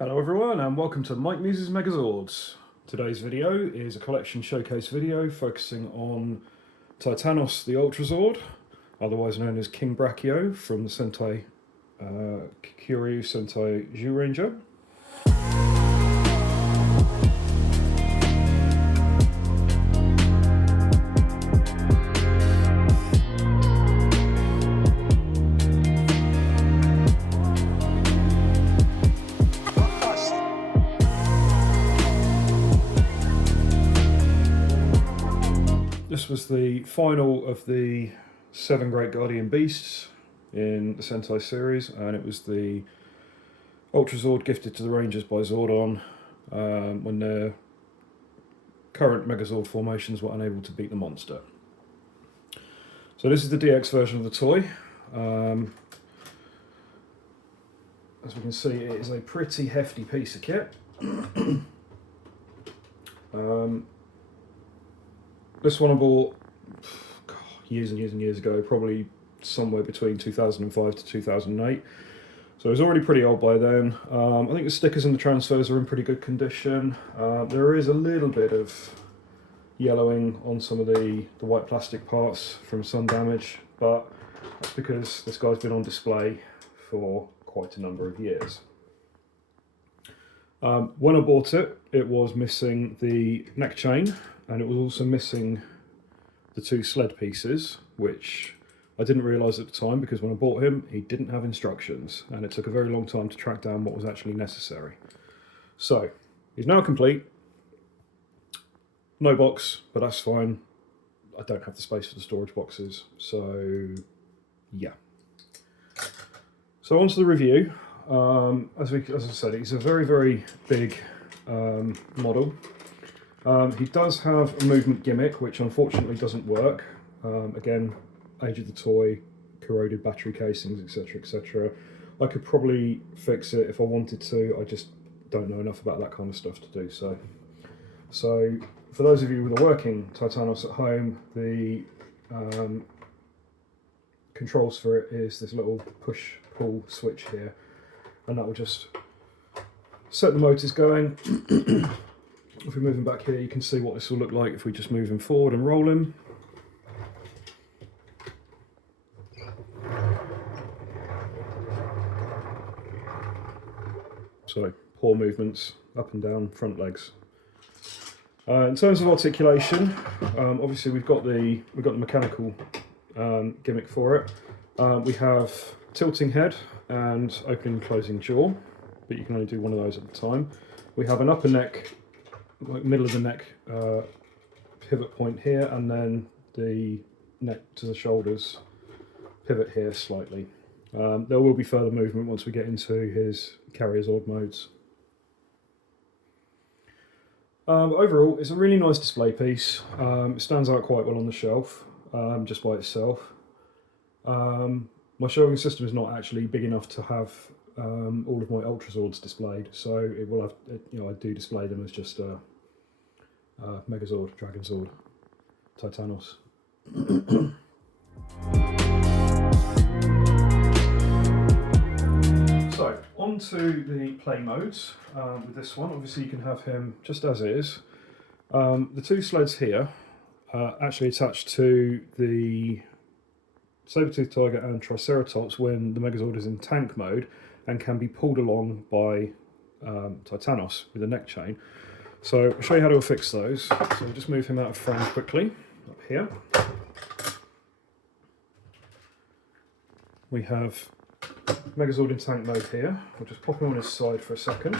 Hello everyone and welcome to Mike Muse's Megazords. Today's video is a collection showcase video focusing on Titanus the Ultrazord, otherwise known as King Brachio from the Sentai Kyoryu Sentai Zyuranger. This was the final of the 7 Great Guardian Beasts in the Sentai series, and it was the Ultrazord gifted to the Rangers by Zordon when their current Megazord formations were unable to beat the monster. So this is the DX version of the toy. As we can see, it is a pretty hefty piece of kit. This one I bought years and years and years ago, probably somewhere between 2005 to 2008. So it was already pretty old by then. I think the stickers and the transfers are in pretty good condition. There is a little bit of yellowing on some of the white plastic parts from sun damage, but that's because this guy's been on display for quite a number of years. When I bought it, it was missing the neck chain, and it was also missing the 2 sled pieces, which I didn't realise at the time because when I bought him, he didn't have instructions, and it took a very long time to track down what was actually necessary. So, he's now complete. No box, but that's fine. I don't have the space for the storage boxes, so yeah. So on to the review. As I said, he's a very, very big model. He does have a movement gimmick, which unfortunately doesn't work. Again, age of the toy, corroded battery casings, etc, etc. I could probably fix it if I wanted to, I just don't know enough about that kind of stuff to do so. So, for those of you with a working Titanus at home, the controls for it is this little push-pull switch here, and that will just set the motors going. If we move him back here, you can see what this will look like if we just move him forward and roll him. So, paw movements, up and down, front legs. In terms of articulation, obviously we've got the mechanical gimmick for it. We have tilting head and opening and closing jaw, but you can only do one of those at a time. We have an upper neck, like middle of the neck pivot point here, and then the neck to the shoulders pivot here slightly. There will be further movement once we get into his Carrierzord modes. Overall, it's a really nice display piece. It stands out quite well on the shelf, just by itself. My shelving system is not actually big enough to have all of my Ultrazords displayed, so it will have, I do display them as just Megazord, Dragonzord, Titanus. So, on to the play modes with this one. Obviously you can have him just as is. The 2 sleds here are actually attached to the Saber-toothed Tiger and Triceratops when the Megazord is in tank mode, and can be pulled along by Titanus with a neck chain. So I'll show you how to fix those. So we'll just move him out of frame quickly, up here. We have Megazord in tank mode here. We'll just pop him on his side for a second.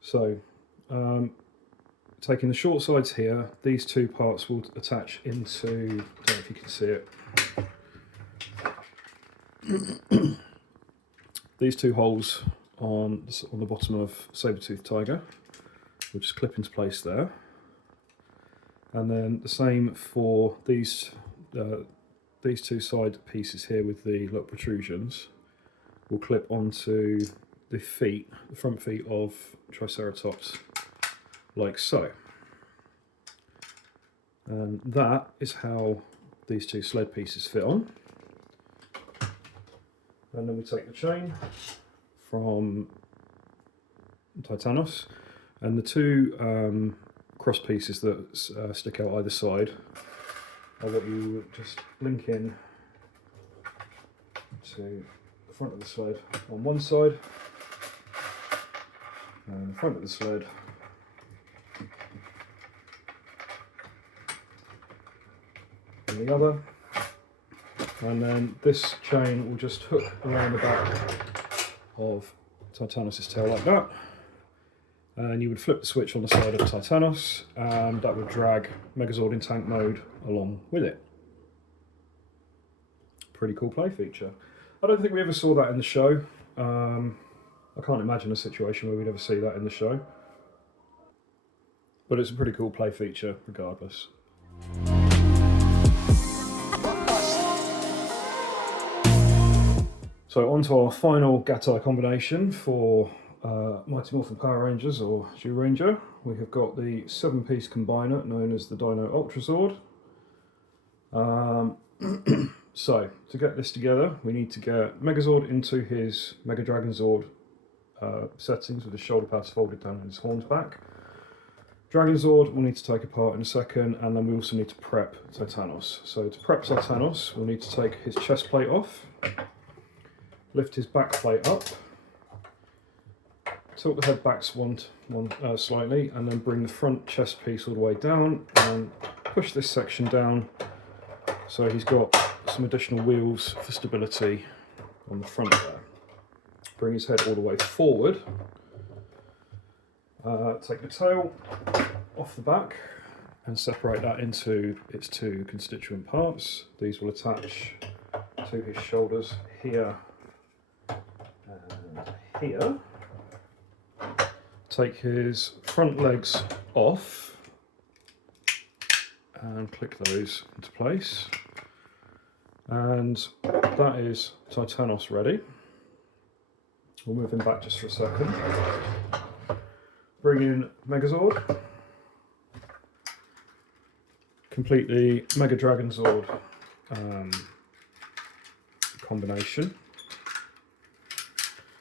So, taking the short sides here, these 2 parts will attach into, I don't know if you can see it, these 2 holes on the bottom of Saber-toothed Tiger will just clip into place there, and then the same for these 2 side pieces here with the little protrusions will clip onto the feet, the front feet of Triceratops, like so. And that is how these 2 sled pieces fit on. And then we take the chain from Titanus, and the two cross pieces that stick out either side are what you just link in to the front of the sled on one side and the front of the sled on the other, and then this chain will just hook around the back of Titanus's tail like that, and you would flip the switch on the side of Titanus and that would drag Megazord in tank mode along with it. Pretty cool play feature. I don't think we ever saw that in the show. I can't imagine a situation where we'd ever see that in the show, but it's a pretty cool play feature regardless. So on to our final Gatai combination for Mighty Morphin Power Rangers or Zyuranger. We have got the 7-piece combiner known as the Dino Ultrazord. So to get this together, we need to get Megazord into his Mega Dragonzord settings with his shoulder pads folded down and his horns back. Dragonzord we'll need to take apart in a second, and then we also need to prep Titanus. So to prep Titanus, we'll need to take his chest plate off, lift his back plate up, tilt the head back slightly, and then bring the front chest piece all the way down and push this section down so he's got some additional wheels for stability on the front there. Bring his head all the way forward, take the tail off the back and separate that into its two constituent parts. These will attach to his shoulders here and here. Take his front legs off and click those into place, and that is Titanus ready. We'll move him back just for a second. Bring in Megazord, complete the Mega Dragonzord combination.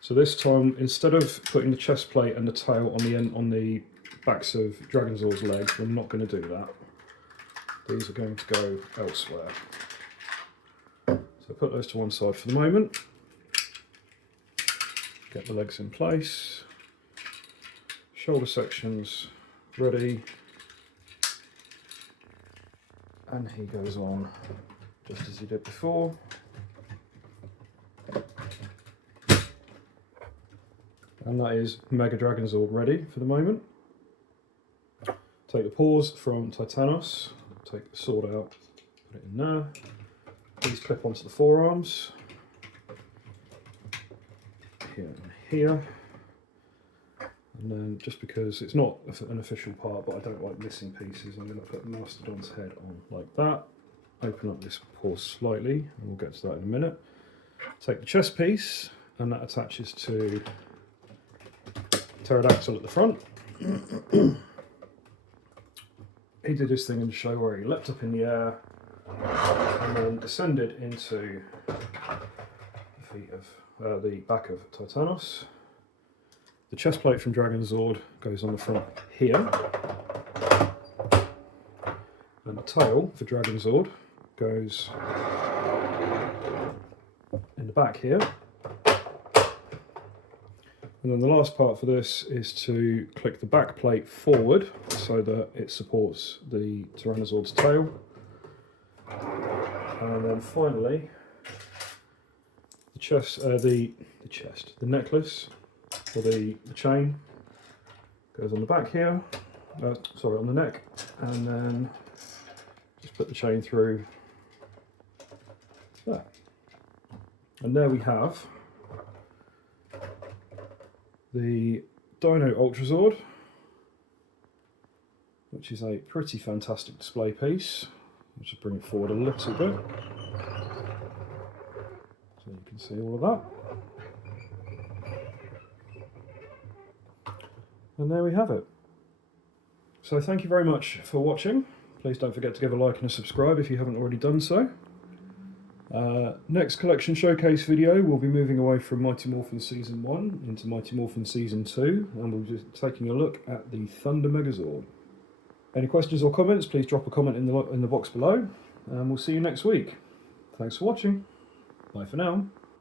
So this time, instead of putting the chest plate and the tail on the backs of Dragonzord's legs, we're not going to do that. These are going to go elsewhere. So put those to one side for the moment. Get the legs in place. Shoulder sections ready. And he goes on just as he did before. And that is Mega Dragonzord ready for the moment. Take the paws from Titanus, take the sword out, put it in there. These clip onto the forearms, here and here. And then, just because it's not an official part, but I don't like missing pieces, I'm going to put Mastodon's head on like that. Open up this paw slightly, and we'll get to that in a minute. Take the chest piece, and that attaches to Pterodactyl at the front. He did his thing in the show where he leapt up in the air and then descended into the feet of the back of Titanus. The chest plate from Dragonzord goes on the front here, and the tail for Dragonzord goes in the back here. And then the last part for this is to click the back plate forward so that it supports the Tyrannosaur's tail. And then finally, the necklace, or the chain, goes on the back here, on the neck, and then just put the chain through there. And there we have the Dino Ultrazord, which is a pretty fantastic display piece. I'll just bring it forward a little bit so you can see all of that. And there we have it. So thank you very much for watching. Please don't forget to give a like and a subscribe if you haven't already done so. Next collection showcase video, we'll be moving away from Mighty Morphin Season 1 into Mighty Morphin Season 2, and we'll be taking a look at the Thunder Megazord. Any questions or comments, please drop a comment in the box below, and we'll see you next week. Thanks for watching. Bye for now.